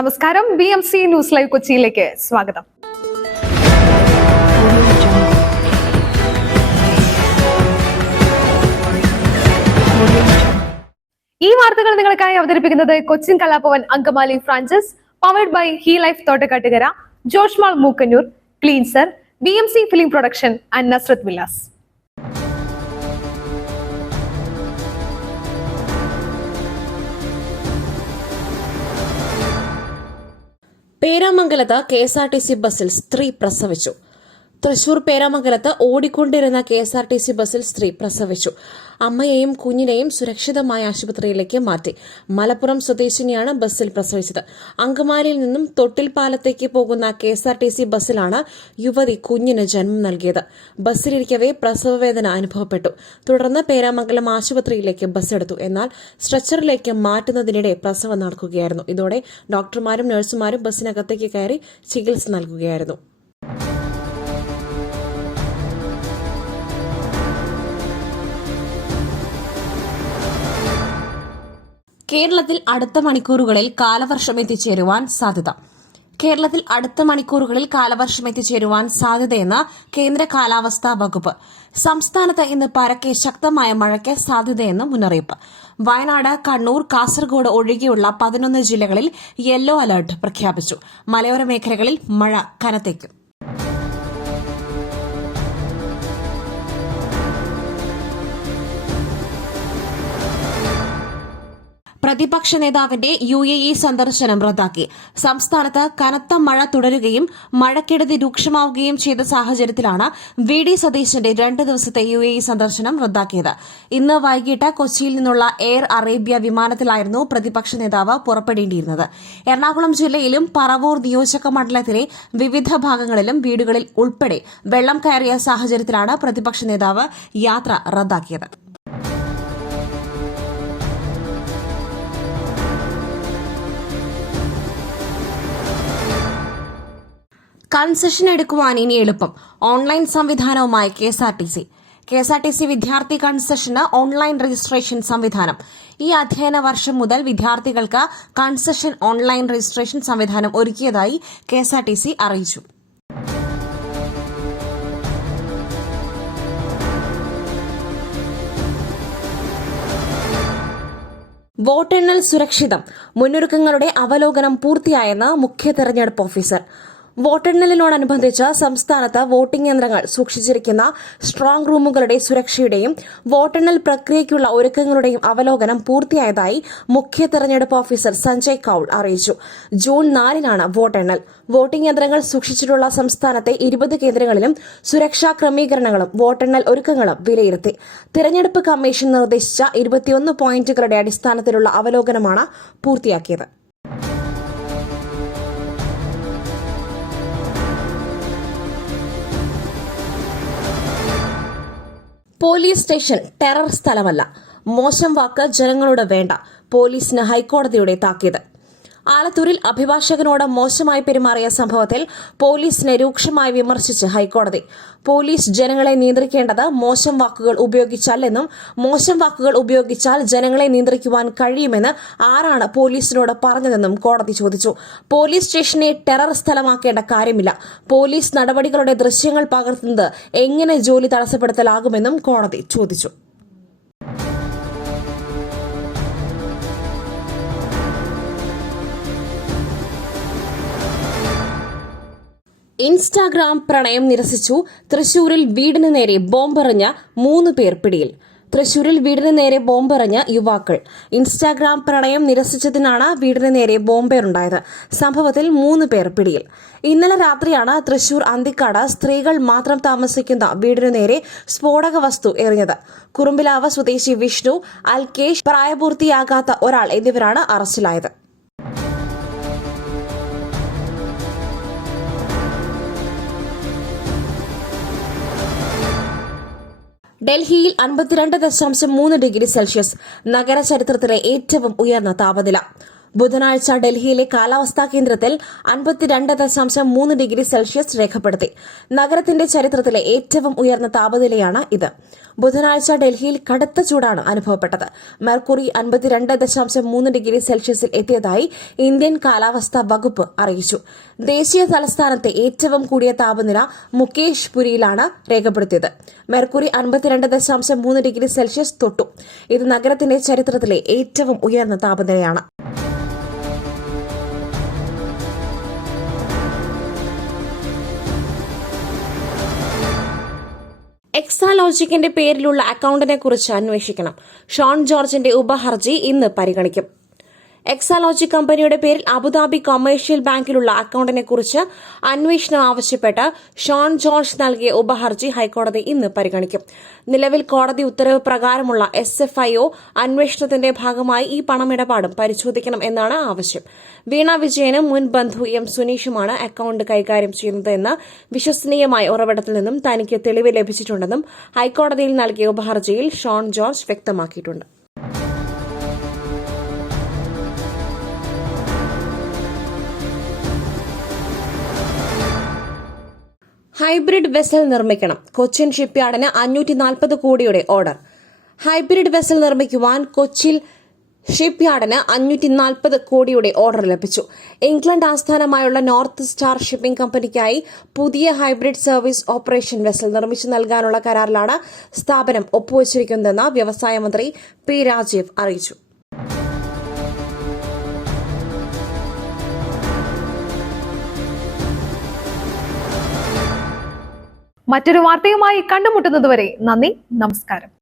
നമസ്കാരം. BMC news live കൊച്ചിയിലേക്ക് സ്വാഗതം. ഈ വാർത്തകൾ നിങ്ങൾക്കായി അവതരിപ്പിക്കുന്നത് Cochin Kalabhavan Angamaly franchise, powered by he life Thottakattukara, Josh mall Mookkannoor, cleanser, BMC film production and Nazareth villas. പേരാമംഗലത്ത് KSRTC ബസ്സിൽ സ്ത്രീ പ്രസവിച്ചു. തൃശൂർ പേരാമംഗലത്ത് ഓടിക്കൊണ്ടിരുന്ന KSRTC ബസ്സിൽ സ്ത്രീ പ്രസവിച്ചു. അമ്മയെയും കുഞ്ഞിനെയും സുരക്ഷിതമായ ആശുപത്രിയിലേക്ക് മാറ്റി. മലപ്പുറം സ്വദേശിനിയാണ് ബസ്സിൽ പ്രസവിച്ചത്. അങ്കമാലിയിൽ നിന്നും തൊട്ടിൽപ്പാലത്തേക്ക് പോകുന്ന KSRTC ബസ്സിലാണ് യുവതി കുഞ്ഞിന് ജന്മം നൽകിയത്. ബസ്സിലിരിക്കവേ പ്രസവവേദന അനുഭവപ്പെട്ടു. തുടർന്ന് പേരാമംഗലം ആശുപത്രിയിലേക്ക് ബസ്സെടുത്തു. എന്നാൽ സ്ട്രെച്ചറിലേക്ക് മാറ്റുന്നതിനിടെ പ്രസവം നടക്കുകയായിരുന്നു. ഇതോടെ ഡോക്ടർമാരും നഴ്സുമാരും ബസ്സിനകത്തേക്ക് കയറി ചികിത്സ നൽകുകയായിരുന്നു. കേരളത്തിൽ അടുത്ത മണിക്കൂറുകളിൽ കാലവർഷം എത്തിച്ചേരുവാൻ സാധ്യത. കേരളത്തിൽ അടുത്ത മണിക്കൂറുകളിൽ കാലവർഷം എത്തിച്ചേരുവാൻ സാധ്യതയെന്ന് കേന്ദ്ര കാലാവസ്ഥാ വകുപ്പ്. സംസ്ഥാനത്ത് ഇന്ന് പരക്കെ ശക്തമായ മഴയ്ക്ക് സാധ്യതയെന്ന് മുന്നറിയിപ്പ്. വയനാട്, കണ്ണൂർ, കാസർഗോഡ് ഒഴികെയുള്ള 11 ജില്ലകളിൽ യെല്ലോ അലർട്ട് പ്രഖ്യാപിച്ചു. മലയോര മേഖലകളിൽ മഴ കനത്തേക്കും. പ്രതിപക്ഷ നേതാവിന്റെ UAE സന്ദർശനം റദ്ദാക്കി. സംസ്ഥാനത്ത് കനത്ത മഴ തുടരുകയും മഴക്കെടുതി രൂക്ഷമാവുകയും ചെയ്ത സാഹചര്യത്തിലാണ് VD സതീശന്റെ 2 ദിവസത്തെ UAE സന്ദർശനം റദ്ദാക്കിയത്. ഇന്ന് വൈകിട്ട് കൊച്ചിയിൽ നിന്നുള്ള എയർ അറേബ്യ വിമാനത്തിലായിരുന്നു പ്രതിപക്ഷ നേതാവ് പുറപ്പെടേണ്ടിയിരുന്നത്. എറണാകുളം ജില്ലയിലും പറവൂർ നിയോജക മണ്ഡലത്തിലെ വിവിധ ഭാഗങ്ങളിലും വീടുകളിൽ ഉൾപ്പെടെ വെള്ളം കയറിയ സാഹചര്യത്തിലാണ് പ്രതിപക്ഷ നേതാവ് യാത്ര റദ്ദാക്കിയത്. കൺസെഷൻ എടുക്കുവാൻ ഇനി എളുപ്പം. ഓൺലൈൻ സംവിധാനവുമായി KSRTC വിദ്യാർത്ഥി കൺസെഷന് ഓൺലൈൻ രജിസ്ട്രേഷൻ സംവിധാനം. ഈ അധ്യയന വർഷം മുതൽ വിദ്യാർത്ഥികൾക്ക് കൺസെഷൻ ഓൺലൈൻ രജിസ്ട്രേഷൻ സംവിധാനം ഒരുക്കിയതായി KSRTC അറിയിച്ചു. വോട്ടെണ്ണൽ സുരക്ഷിതം. മുന്നൊരുക്കങ്ങളുടെ അവലോകനം പൂർത്തിയായെന്ന് മുഖ്യ തെരഞ്ഞെടുപ്പ് ഓഫീസർ. വോട്ടെണ്ണലിനോടനുബന്ധിച്ച് സംസ്ഥാനത്ത് വോട്ടിംഗ് യന്ത്രങ്ങൾ സൂക്ഷിച്ചിരിക്കുന്ന സ്ട്രോങ് റൂമുകളുടെ സുരക്ഷയുടെയും വോട്ടെണ്ണൽ പ്രക്രിയയ്ക്കുള്ള ഒരുക്കങ്ങളുടെയും അവലോകനം പൂർത്തിയായതായി മുഖ്യ തെരഞ്ഞെടുപ്പ് ഓഫീസർ സഞ്ജയ് കൌൾ അറിയിച്ചു. ജൂൺ 4-നാണ് വോട്ടെണ്ണൽ. വോട്ടിംഗ് യന്ത്രങ്ങൾ സൂക്ഷിച്ചിട്ടുള്ള സംസ്ഥാനത്തെ 20 കേന്ദ്രങ്ങളിലും സുരക്ഷാ ക്രമീകരണങ്ങളും വോട്ടെണ്ണൽ ഒരുക്കങ്ങളും വിലയിരുത്തി. തെരഞ്ഞെടുപ്പ് കമ്മീഷൻ നിർദ്ദേശിച്ച 21 പോയിന്റുകളുടെ അടിസ്ഥാനത്തിലുള്ള അവലോകനമാണ് പൂർത്തിയാക്കിയത്. പോലീസ് സ്റ്റേഷൻ ടെറർ സ്ഥലമല്ല. മോശം വാക്ക് ജനങ്ങളോട് വേണ്ട. പോലീസിന് ഹൈക്കോടതിയുടെ താക്കീത്. ആലത്തൂരിൽ അഭിഭാഷകനോട് മോശമായി പെരുമാറിയ സംഭവത്തിൽ പോലീസിനെ രൂക്ഷമായി വിമർശിച്ച് ഹൈക്കോടതി. പോലീസ് ജനങ്ങളെ നിയന്ത്രിക്കേണ്ടത് മോശം വാക്കുകൾ ഉപയോഗിച്ചല്ലെന്നും മോശം വാക്കുകൾ ഉപയോഗിച്ചാൽ ജനങ്ങളെ നിയന്ത്രിക്കുവാൻ കഴിയുമെന്ന് ആരാണ് പോലീസിനോട് പറഞ്ഞതെന്നും കോടതി ചോദിച്ചു. പോലീസ് സ്റ്റേഷനെ ടെറർ സ്ഥലമാക്കേണ്ട കാര്യമില്ല. പോലീസ് നടപടികളുടെ ദൃശ്യങ്ങൾ പകർത്തുന്നത് എങ്ങനെ ജോലി തടസ്സപ്പെടുത്തലാകുമെന്നും കോടതി ചോദിച്ചു. ഇൻസ്റ്റാഗ്രാം പ്രണയം നിരസിച്ചു. തൃശൂരിൽ വീടിന് നേരെ ബോംബെറിഞ്ഞ 3 പേർ പിടിയിൽ. തൃശൂരിൽ വീടിന് നേരെ ബോംബെറിഞ്ഞ യുവാക്കൾ. ഇൻസ്റ്റാഗ്രാം പ്രണയം നിരസിച്ചതിനാണ് വീടിന് നേരെ ബോംബേറുണ്ടായത്. സംഭവത്തിൽ 3 പേർ പിടിയിൽ. ഇന്നലെ രാത്രിയാണ് തൃശൂർ അന്തിക്കാട് സ്ത്രീകൾ മാത്രം താമസിക്കുന്ന വീടിനു നേരെ സ്ഫോടക വസ്തു എറിഞ്ഞത്. കുറുമ്പിലാവ് സ്വദേശി വിഷ്ണു, അൽകേഷ്, പ്രായപൂർത്തിയാകാത്ത ഒരാൾ എന്നിവരാണ് അറസ്റ്റിലായത്. ഡൽഹിയിൽ 52.3 ഡിഗ്രി സെൽഷ്യസ്, നഗര ചരിത്രത്തിലെ ഏറ്റവും ഉയർന്ന താപനില. ബുധനാഴ്ച ഡൽഹിയിലെ കാലാവസ്ഥാ കേന്ദ്രത്തിൽ 52.3 ഡിഗ്രി സെൽഷ്യസ് രേഖപ്പെടുത്തി. നഗരത്തിന്റെ ചരിത്രത്തിലെ ഏറ്റവും ഉയർന്ന താപനിലയാണ് ഇത്. ബുധനാഴ്ച ഡൽഹിയിൽ കടുത്ത ചൂടാണ് അനുഭവപ്പെട്ടത്. മെർക്കുറി 52.3 ഡിഗ്രി സെൽഷ്യസിൽ എത്തിയതായി ഇന്ത്യൻ കാലാവസ്ഥാ വകുപ്പ് അറിയിച്ചു. ദേശീയ തലസ്ഥാനത്തെ ഏറ്റവും കൂടിയ താപനില മുകേഷ്പുരിയിലാണ് രേഖപ്പെടുത്തിയത്. മെർക്കുറി 52.3 ഡിഗ്രി സെൽഷ്യസ് തൊട്ടു. ഇത് നഗരത്തിന്റെ ചരിത്രത്തിലെ ഏറ്റവും ഉയർന്ന താപനിലയാണ്. എക്സാലോജിക്കിന്റെ പേരിലുള്ള അക്കൌണ്ടിനെ കുറിച്ച് അന്വേഷിക്കണം. ഷോൺ ജോർജിന്റെ ഉപഹർജി ഇന്ന് പരിഗണിക്കും. എക്സാലോജിക് കമ്പനിയുടെ പേരിൽ അബുദാബി കൊമേഴ്ഷ്യൽ ബാങ്കിലുള്ള അക്കൌണ്ടിനെ കുറിച്ച് അന്വേഷണം ആവശ്യപ്പെട്ട് ഷോൺ ജോർജ് നൽകിയ ഉപഹർജി ഹൈക്കോടതി ഇന്ന് പരിഗണിക്കും. നിലവിൽ കോടതി ഉത്തരവ് പ്രകാരമുള്ള SFIO അന്വേഷണത്തിന്റെ ഭാഗമായി ഈ പണമിടപാടും പരിശോധിക്കണം എന്നാണ് ആവശ്യം. വീണ വിജയനും മുൻ ബന്ധു M സുനീഷുമാണ് അക്കൌണ്ട് കൈകാര്യം ചെയ്യുന്നതെന്ന് വിശ്വസനീയമായ ഉറവിടത്തിൽ നിന്നും തനിക്ക് തെളിവ് ലഭിച്ചിട്ടുണ്ടെന്നും ഹൈക്കോടതിയിൽ നൽകിയ ഉപഹർജിയിൽ ഷോൺ ജോർജ് വ്യക്തമാക്കിയിട്ടുണ്ട്. ഹൈബ്രിഡ് വെസൽ നിർമ്മിക്കണം. കൊച്ചിൻ ഷിപ്പ്യാർഡിന് 540 കോടിയുടെ ഓർഡർ. ഹൈബ്രിഡ് വെസൽ നിർമ്മിക്കുവാൻ കൊച്ചിൻ ഷിപ്പ്യാർഡിന് 540 കോടിയുടെ ഓർഡർ ലഭിച്ചു. ഇംഗ്ലണ്ട് ആസ്ഥാനമായുള്ള നോർത്ത് സ്റ്റാർ ഷിപ്പിംഗ് കമ്പനിക്കായി പുതിയ ഹൈബ്രിഡ് സർവീസ് ഓപ്പറേഷൻ വെസൽ നിർമ്മിച്ചു നൽകാനുള്ള കരാറിലാണ് സ്ഥാപനം ഒപ്പുവച്ചിരിക്കുന്നതെന്ന് വ്യവസായ മന്ത്രി P. രാജീവ് അറിയിച്ചു. മറ്റൊരു വാർത്തയുമായി കണ്ടുമുട്ടുന്നതുവരെ നന്ദി, നമസ്കാരം.